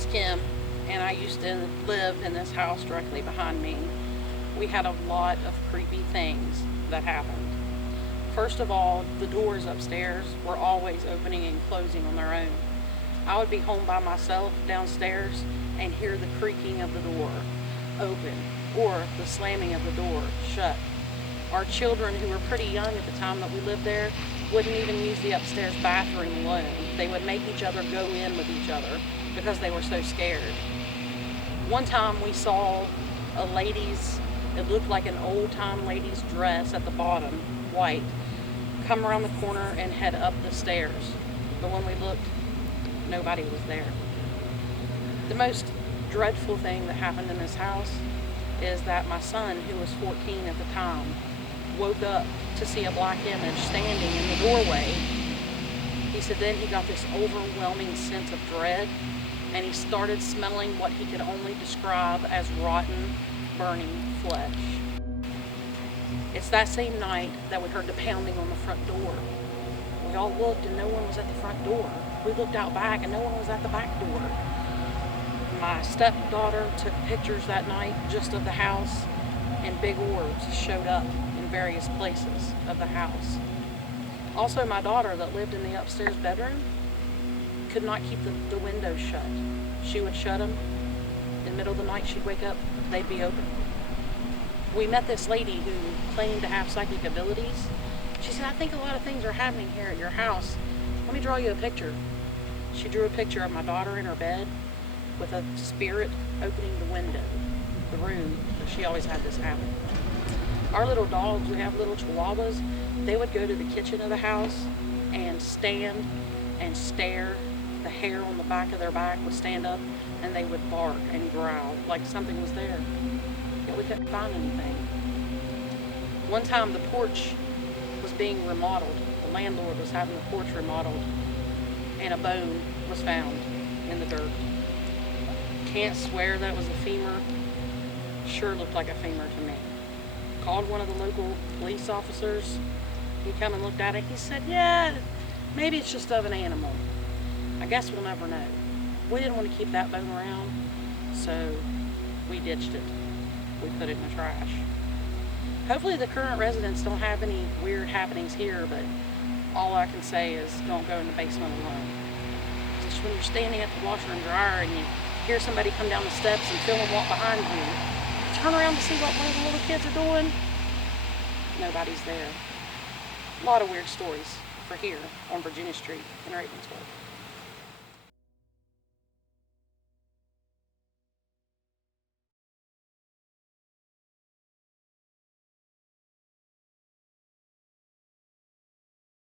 is Kim, and I used to live in this house directly behind me. We had a lot of creepy things that happened. First of all, the doors upstairs were always opening and closing on their own. I would be home by myself downstairs and hear the creaking of the door open or the slamming of the door shut. Our children, who were pretty young at the time that we lived there, wouldn't even use the upstairs bathroom alone. They would make each other go in with each other because they were so scared. One time we saw a lady's, it looked like an old-time lady's dress at the bottom, white, come around the corner and head up the stairs. But when we looked, nobody was there. The most dreadful thing that happened in this house is that my son, who was 14 at the time, woke up to see a black image standing in the doorway. He said then he got this overwhelming sense of dread, and he started smelling what he could only describe as rotten, burning flesh. It's that same night that we heard the pounding on the front door. We all looked and no one was at the front door. We looked out back and no one was at the back door. My stepdaughter took pictures that night just of the house, and big orbs showed up in various places of the house. Also, my daughter that lived in the upstairs bedroom could not keep the windows shut. She would shut them. In the middle of the night, she'd wake up, they'd be open. We met this lady who claimed to have psychic abilities. She said, I think a lot of things are happening here at your house. Let me draw you a picture. She drew a picture of my daughter in her bed with a spirit opening the window, the room, but she always had this happen. Our little dogs, we have little chihuahuas, they would go to the kitchen of the house and stand and stare. The hair on the back of their back would stand up and they would bark and growl like something was there. Yet we couldn't find anything. One time the porch was being remodeled. The landlord was having the porch remodeled and a bone was found in the dirt. Can't swear that was a femur. Sure looked like a femur to me. Called one of the local police officers. He come and looked at it. He said, yeah, maybe it's just of an animal. I guess we'll never know. We didn't want to keep that bone around, so we ditched it. We put it in the trash. Hopefully the current residents don't have any weird happenings here, but all I can say is don't go in the basement alone. Just when you're standing at the washer and dryer and you hear somebody come down the steps and feel them walk behind you, turn around to see what one of the little kids are doing. Nobody's there. A lot of weird stories for here on Virginia Street in Ravenswood.